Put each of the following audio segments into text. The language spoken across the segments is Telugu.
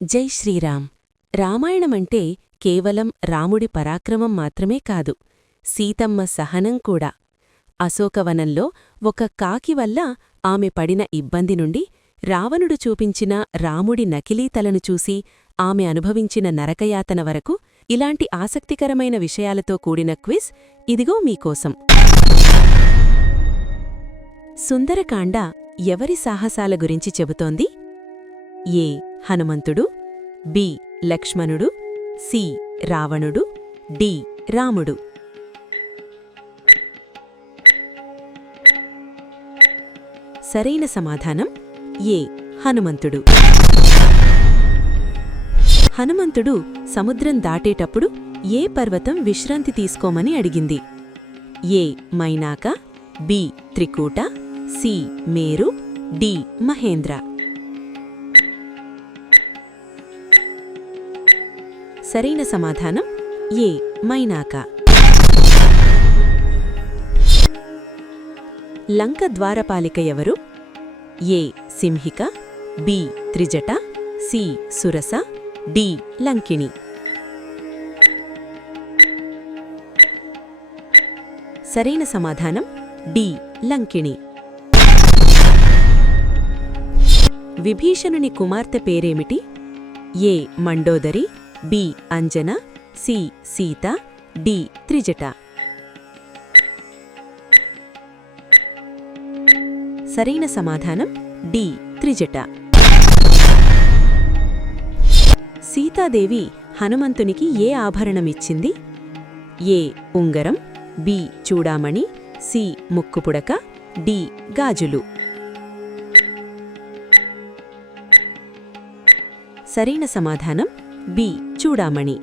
జై శ్రీరామ్. రామాయణమంటే కేవలం రాముడి పరాక్రమం మాత్రమే కాదు, సీతమ్మ సహనం కూడా. అశోకవనంలో ఒక కాకి వల్ల ఆమె పడిన ఇబ్బంది నుండి, రావణుడు చూపించిన రాముడి నకిలీతలను చూసి ఆమె అనుభవించిన నరకయాతన వరకు ఇలాంటి ఆసక్తికరమైన విషయాలతో కూడిన క్విజ్ ఇదిగో మీకోసం. సుందరకాండ ఎవరి సాహసాల గురించి చెబుతోంది? ఏ హనుమంతుడు, బి లక్ష్మణుడు, సి రావణుడు, డి రాముడు. సరైన సమాధానం ఏ హనుమంతుడు. హనుమంతుడు సముద్రం దాటేటప్పుడు ఏ పర్వతం విశ్రాంతి తీసుకోమని అడిగింది? A Mainaka, B Trikuta, C Meru, D Mahendra. సరైన సమాధానం ఏ మైనాక. లంక ద్వారపాలిక ఎవరు? A Simhika, B Trijata, C Surasa, D Lankini. సరైన సమాధానం డి లంకిణి. విభీషణుని కుమార్తె పేరేమిటి? A Mandodari, B Anjana, C Sita, D Trijata. సరైన సమాధానం డి త్రిజట. సీతాదేవి హనుమంతునికి ఏ ఆభరణమిచ్చింది? ఏ ఉంగరం, బి చూడామణి, సి ముక్కుపుడక, డి గాజులు. సరైన సమాధానం బి చూడామణి.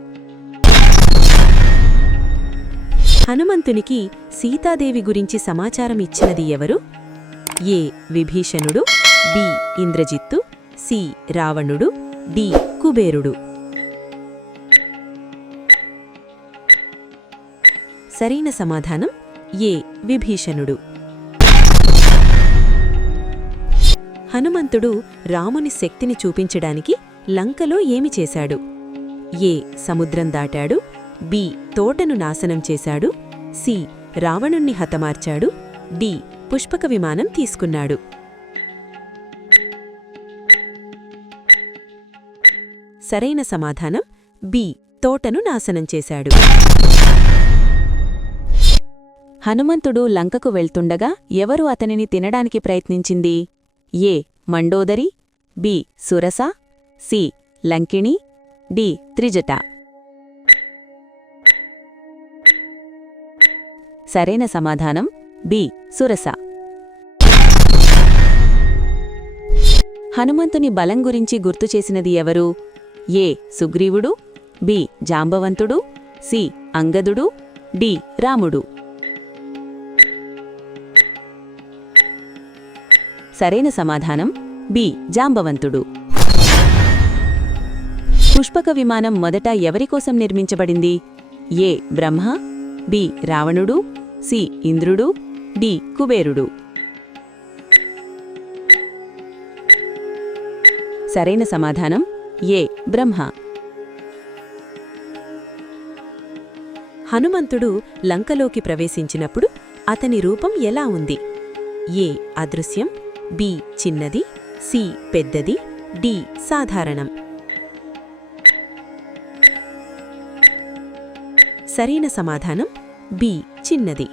హనుమంతునికి సీతాదేవి గురించి సమాచారం ఇచ్చినది ఎవరు? ఏ విభీషణుడు, బి ఇంద్రజిత్తు, సి రావణుడు, డి కుబేరుడు. సరైన సమాధానం ఏ విభీషణుడు. హనుమంతుడు రాముని శక్తిని చూపించడానికి లంకలో ఏమి చేశాడు? ఏ సముద్రం దాటాడు, బి తోటను నాశనం చేశాడు, సి రావణుణ్ణి హతమార్చాడు, డి పుష్పక విమానం తీసుకున్నాడు. సరైన సమాధానం బి తోటను నాశనం చేశాడు. హనుమంతుడు లంకకు వెళ్తుండగా ఎవరు అతనిని తినడానికి ప్రయత్నించింది? A Mandodari, B Surasa, C Lankini, D Trijata. సరైన సమాధానం బి సురస. హనుమంతుని బలం గురించి గుర్తుచేసినది ఎవరు? ఏ సుగ్రీవుడు, బి జాంబవంతుడు, సి అంగదుడు, డి రాముడు. సరైన సమాధానం బి జాంబవంతుడు. పుష్పక విమానం మొదట ఎవరికోసం నిర్మించబడింది? ఏ బ్రహ్మ, బి రావణుడు, సి ఇంద్రుడు, డి కుబేరుడు. సరైన సమాధానం ఏ బ్రహ్మ. హనుమంతుడు లంకలోకి ప్రవేశించినప్పుడు అతని రూపం ఎలా ఉంది? ఏ అదృశ్యం, బి చిన్నది, సి పెద్దది, డి సాధారణం. సరైన సమాధానం బి చిన్నది.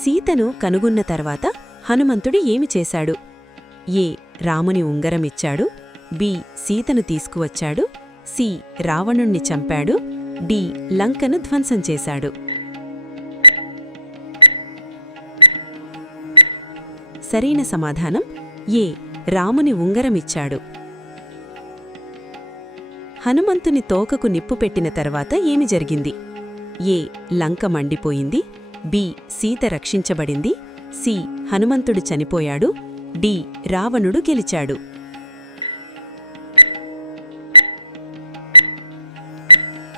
సీతను కనుగొన్న తర్వాత హనుమంతుడు ఏమి చేశాడు? ఏ రాముని ఉంగరమిచ్చాడు, బి సీతను తీసుకువచ్చాడు, సి రావణుణ్ణి చంపాడు, డి లంకను ధ్వంసం చేశాడు. సరైన సమాధానం ఏ రాముని ఉంగరమిచ్చాడు. హనుమంతుని తోకకు నిప్పు పెట్టిన తర్వాత ఏమి జరిగింది? ఏ లంక మండిపోయింది, బి సీత రక్షించబడింది, సి హనుమంతుడు చనిపోయాడు, డి రావణుడు గెలిచాడు.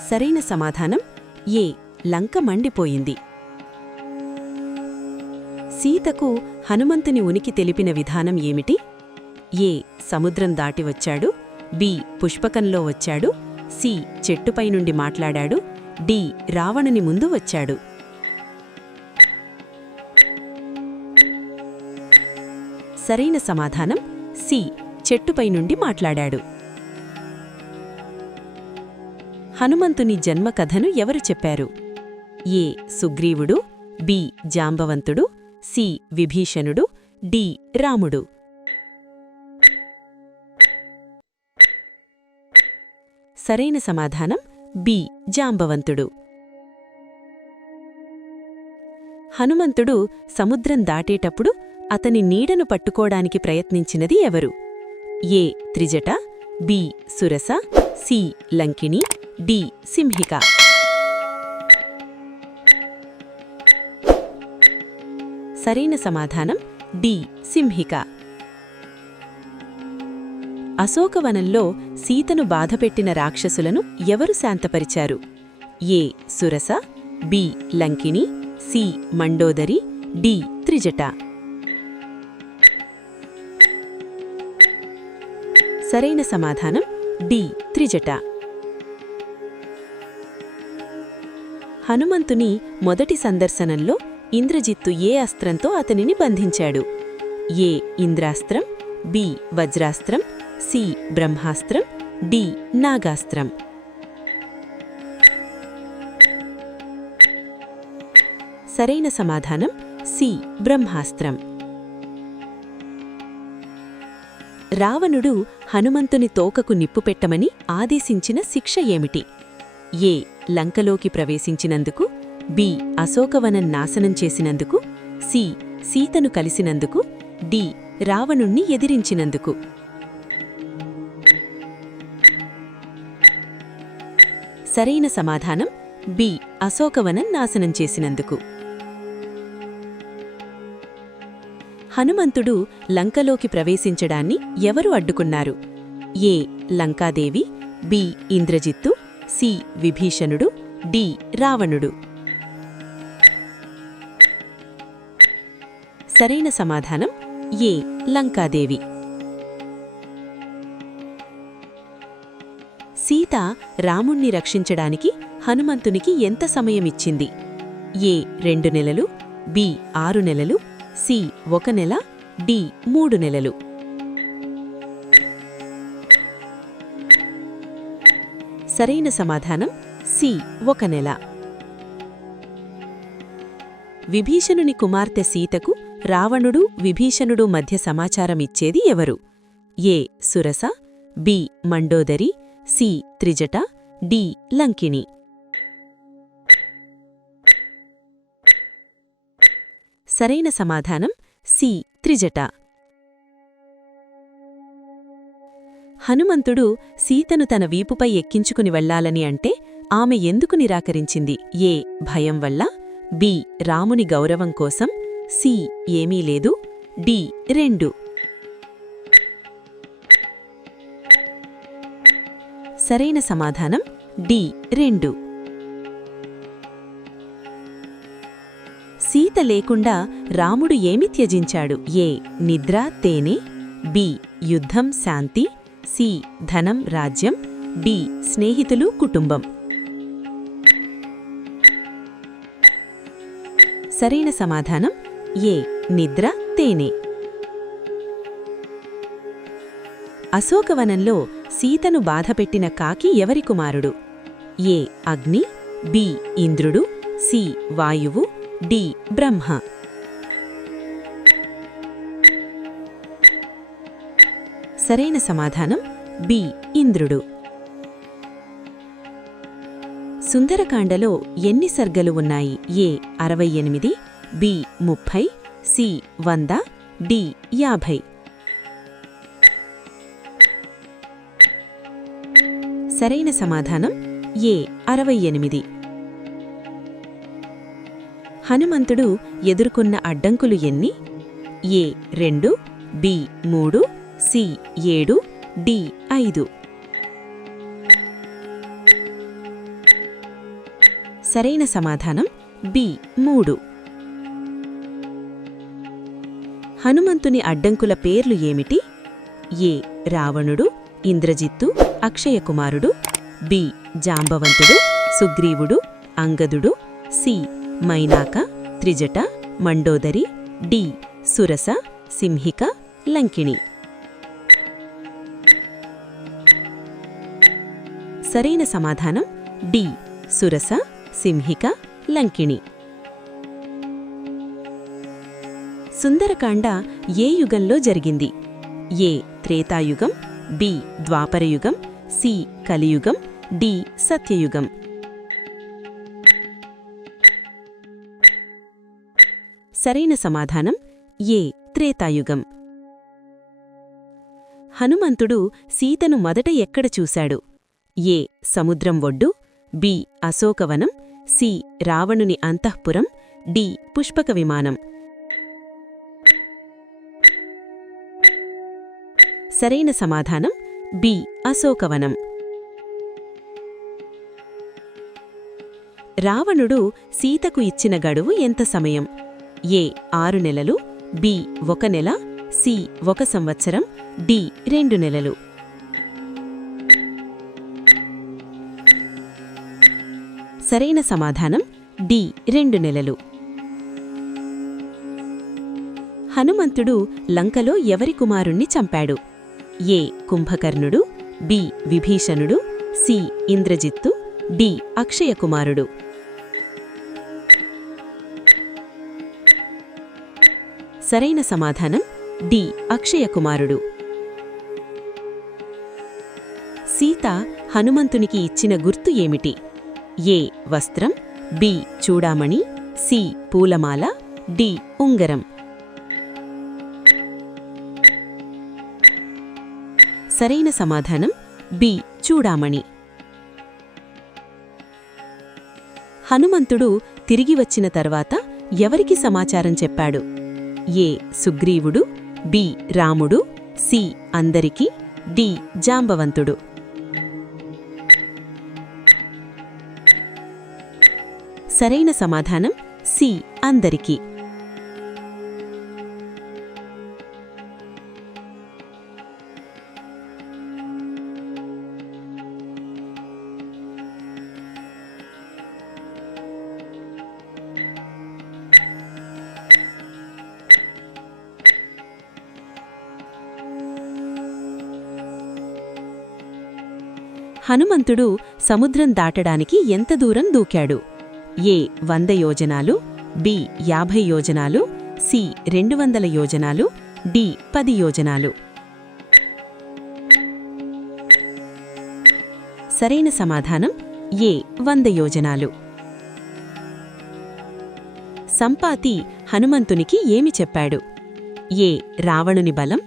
సరైన సమాధానం ఏ లంక మండిపోయింది. సీతకు హనుమంతుని ఉనికి తెలిపిన విధానం ఏమిటి? ఏ సముద్రం దాటి వచ్చాడు, బి పుష్పకంలో వచ్చాడు, సి చెట్టుపై నుండి మాట్లాడాడు, డి రావణుని ముందు వచ్చాడు. సరైన సమాధానం సి చెట్టుపై నుండి మాట్లాడాడు. హనుమంతుని జన్మ కథను ఎవరు చెప్పారు? ఏ సుగ్రీవుడు, బి జాంబవంతుడు, సి విభీషణుడు, డి రాముడు. సరైన సమాధానం బి జాంబవంతుడు. హనుమంతుడు సముద్రం దాటేటప్పుడు అతని నీడను పట్టుకోడానికి ప్రయత్నించినది ఎవరు? A Trijata, B Surasa, C Lankini, D Simhika. సరైన సమాధానం డి సింహిక. అశోకవనంలో సీతను బాధపెట్టిన రాక్షసులను ఎవరు శాంతపరిచారు? A Surasa, B Lankini, C Mandodari, D Trijata. సరైన సమాధానం డి త్రిజట. హనుమంతుని మొదటి సందర్శనంలో ఇంద్రజిత్తు ఏ అస్త్రంతో అతనిని బంధించాడు? ఏ ఇంద్రాస్త్రం, బి వజ్రాస్త్రం, సి బ్రహ్మాస్త్రం, డి నాగాస్త్రం. సరైన సమాధానం సి బ్రహ్మాస్త్రం. రావణుడు హనుమంతుని తోకకు నిప్పు పెట్టమని ఆదేశించిన శిక్ష ఏమిటి? ఏ లంకలోకి ప్రవేశించినందుకు, బి అశోకవనం నాశనం చేసినందుకు, సి సీతను కలిసినందుకు, డి రావణుణ్ణి ఎదిరించినందుకు. సరైన సమాధానం బి అశోకవనం నాశనం చేసినందుకు. హనుమంతుడు లంకలోకి ప్రవేశించడాన్ని ఎవరు అడ్డుకున్నారు? ఏ లంకాదేవి, బి ఇంద్రజిత్తు, సి విభీషణుడు, డి రావణుడు. సరైన సమాధానం ఏ లంకాదేవి. సీత రాముణ్ణి రక్షించడానికి హనుమంతునికి ఎంత సమయమిచ్చింది? ఏ 2 నెలలు, బి 6 నెలలు, సి 1 నెల, డి 3 నెలలు. సరైన సమాధానం సి 1 నెల. విభీషణుని కుమార్తె సీతకు రావణుడు, విభీషణుడు మధ్య సమాచారమిచ్చేది ఎవరు? A Surasa, B Mandodari, C Trijata, D Lankini. సరైన సమాధానం సి త్రిజట. హనుమంతుడు సీతను తన వీపుపై ఎక్కించుకుని వెళ్లాలని అంటే ఆమె ఎందుకు నిరాకరించింది? ఏ భయం వల్ల, బి రాముని గౌరవం కోసం, సి ఏమీ లేదు, డి 2. సరైన సమాధానం డి 2. సీత లేకుండా రాముడు ఏమి త్యజించాడు? ఏ నిద్ర తేనె, బి యుద్ధం శాంతి, సి ధనం రాజ్యం, డి స్నేహితులు కుటుంబం. సరైన సమాధానం ఏ నిద్ర తేనె. అశోకవనంలో సీతను బాధపెట్టిన కాకి ఎవరి కుమారుడు? ఏ అగ్ని, బి ఇంద్రుడు, సి వాయువు, డి బ్రహ్మ. సరైన సమాధానం బి ఇంద్రుడు. సుందరకాండలో ఎన్ని సర్గలు ఉన్నాయి? ఏ 68, బి 30, సి 100, డి 50. సరైన సమాధానం ఏ 68. హనుమంతుడు ఎదుర్కొన్న అడ్డంకులు ఎన్ని? ఏ 2, బి 3, సి 7, డి 5. సరైన సమాధానం బి 3. హనుమంతుని అడ్డంకుల పేర్లు ఏమిటి? ఏ రావణుడు ఇంద్రజిత్తు అక్షయకుమారుడు, బి జాంబవంతుడు సుగ్రీవుడు అంగదుడు, సి మైనాక త్రిజట మండోదరి, డి సురస సింహిక లంకిణి. సరైన సమాధానం డి సురస సింహిక లంకిణి. సుందరకాండ ఏ యుగంలో జరిగింది? ఏ త్రేతాయుగం, బి ద్వాపరయుగం, సి కలియుగం, డి సత్యయుగం. సరైన సమాధానం ఏ త్రేతాయుగం. హనుమంతుడు సీతను మొదట ఎక్కడ చూశాడు? ఏ సముద్రం ఒడ్డు, బి అశోకవనం, సి రావణుని అంతఃపురం, డి పుష్పక విమానం. సరైన సమాధానం బి అశోకవనం. రావణుడు సీతకు ఇచ్చిన గడువు ఎంత సమయం? ఏ 6 నెలలు, బి 1 నెల, సి 1 సంవత్సరం, డి 2 నెలలు. సరైన సమాధానం డి 2 నెలలు. హనుమంతుడు లంకలో ఎవరి కుమారుణ్ణి చంపాడు? ఏ కుంభకర్ణుడు, బి విభీషణుడు, సి ఇంద్రజిత్తు, డి అక్షయకుమారుడు. సరైన సమాధానం డి అక్షయకుమారుడు. సీత హనుమంతునికి ఇచ్చిన గుర్తు ఏమిటి? ఏ వస్త్రం, బి చూడామణి, సి పూలమాల, డి ఉంగరం. సరైన సమాధానం బి చూడామణి. హనుమంతుడు తిరిగి వచ్చిన తర్వాత ఎవరికి సమాచారం చెప్పాడు? ఏ సుగ్రీవుడు, బి రాముడు, సి అందరికీ, డి జాంబవంతుడు. సరైన సమాధానం సి అందరికీ. హనుమంతుడు సముద్రం దాటడానికి ఎంత దూరం దూకాడు? ఏ 100 యోజనాలు, బి 50 యోజనాలు, సి 200 యోజనాలు, డి 10 యోజనాలు. సరైన సమాధానం ఏ 100 యోజనాలు. సంపాతి హనుమంతునికి ఏమి చెప్పాడు? ఏ రావణుని బలం,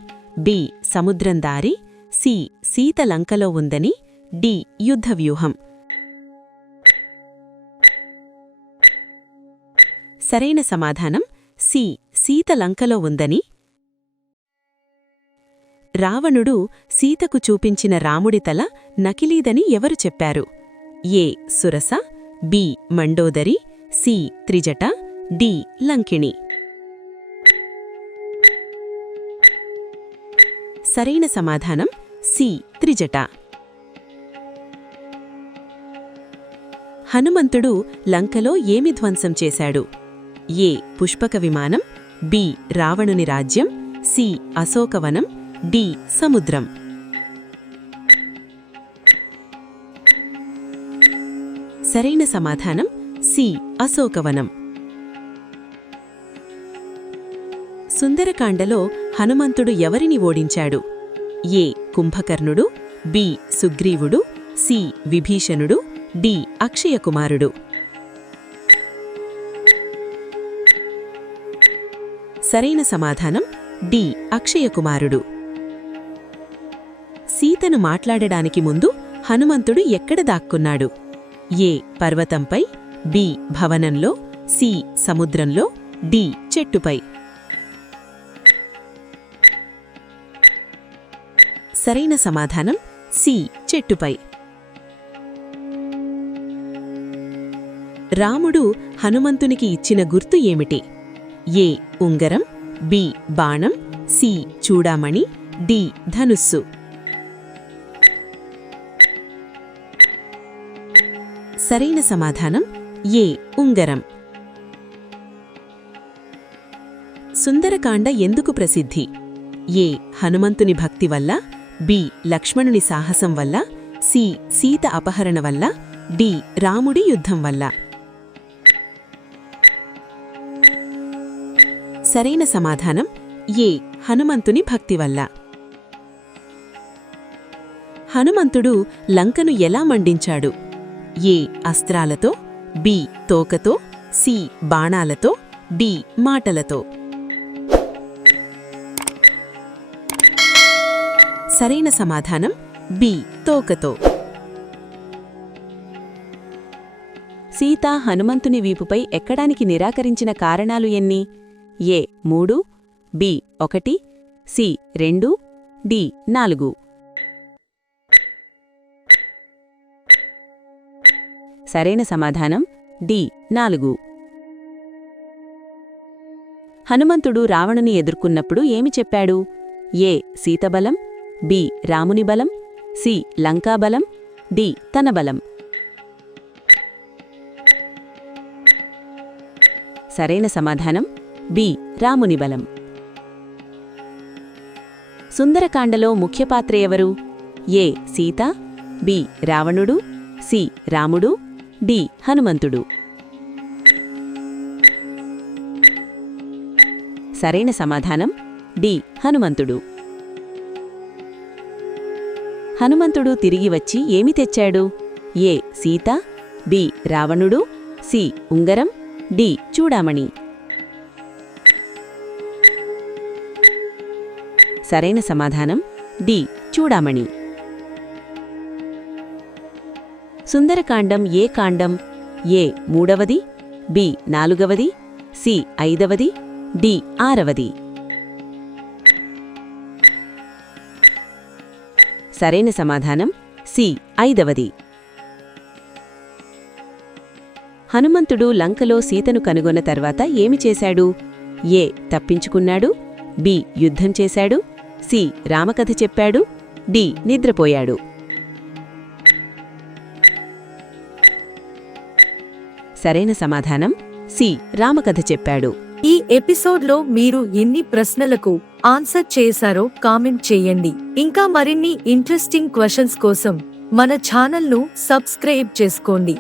బి సముద్రం దారి, సి సీత లంకలో ఉందని, డి యుద్ధవ్యూహం. సరైన సమాధానం సి సీత లంకలో ఉందని. రావణుడు సీతకు చూపించిన రాముడి తల నకిలీదని ఎవరు చెప్పారు? A Surasa, B Mandodari, C Trijata, D Lankini. సరైన సమాధానం సి త్రిజట. హనుమంతుడు లంకలో ఏమి ధ్వంసం చేశాడు? ఏ పుష్పక విమానం, బి రావణుని రాజ్యం, సి అశోకవనం, డి సముద్రం. సరైన సమాధానం సి అశోకవనం. సుందరకాండలో హనుమంతుడు ఎవరిని ఓడించాడు? ఏ కుంభకర్ణుడు, బి సుగ్రీవుడు, సి విభీషణుడు, డి అక్షయకుమారుడు. సరైన సమాధానం డి అక్షయకుమారుడు. సీతను మాట్లాడడానికి ముందు హనుమంతుడు ఎక్కడ దాక్కున్నాడు? ఏ పర్వతంపై, బి భవనంలో, సి సముద్రంలో, డి చెట్టుపై. సరైన సమాధానం సి చెట్టుపై. రాముడు హనుమంతునికి ఇచ్చిన గుర్తు ఏమిటి? ఏ ఉంగరం, బి బాణం, సి చూడామణి, డి ధనుస్సు. సరైన సమాధానం ఏ ఉంగరం. సుందరకాండ ఎందుకు ప్రసిద్ధి? ఏ హనుమంతుని భక్తి వల్ల, బి లక్ష్మణుని సాహసం వల్ల, సి సీత అపహరణ వల్ల, డి రాముడి యుద్ధం వల్ల. సరైన సమాధానం ఏ హనుమంతుని భక్తి వల్ల. హనుమంతుడు లంకను ఎలా మండించాడు? ఏ అస్త్రాలతో, బి తోకతో, సి బాణాలతో, డి మాటలతో. సరైన సమాధానం బి తోకతో. సీత హనుమంతుని వీపుపై ఎక్కడానికి నిరాకరించిన కారణాలు ఎన్ని? ఏ 3, బి 1, సి 2, డి 4. సరైన సమాధానం డి 4. హనుమంతుడు రావణుని ఎదుర్కొన్నప్పుడు ఏమి చెప్పాడు? ఏ సీతబలం, బి రాముని బలం, సి లంకాబలం, డి తన బలం. సరైన సమాధానం బి రాముని బలం. సుందరకాండలో ముఖ్య పాత్ర ఎవరు? ఏ సీత, బి రావణుడు, సి రాముడు, డి హనుమంతుడు. సరైన సమాధానం డి హనుమంతుడు. హనుమంతుడు తిరిగి వచ్చి ఏమి తెచ్చాడు? ఏ సీత, బి రావణుడు, సి ఉంగరం, డి చూడామణి. సరైన సమాధానం డి చూడామణి. సుందరకాండం ఏ కాండం? ఏ 3వది, బి 4వది, సి 5వది, డి 6వది. సరైన సమాధానం సి 5వది. హనుమంతుడు లంకలో సీతను కనుగొన్న తర్వాత ఏమి చేశాడు? ఏ తప్పించుకున్నాడు, బి యుద్ధం చేశాడు, సి రామకథ చెప్పాడు, డి నిద్రపోయాడు. సరైన సమాధానం సి రామకథ చెప్పాడు. ఈ ఎపిసోడ్లో మీరు ఎన్ని ప్రశ్నలకు ఆన్సర్ చేశారో కామెంట్ చేయండి. ఇంకా మరిన్ని ఇంట్రెస్టింగ్ క్వశ్చన్స్ కోసం మన ఛానల్ను సబ్స్క్రైబ్ చేసుకోండి.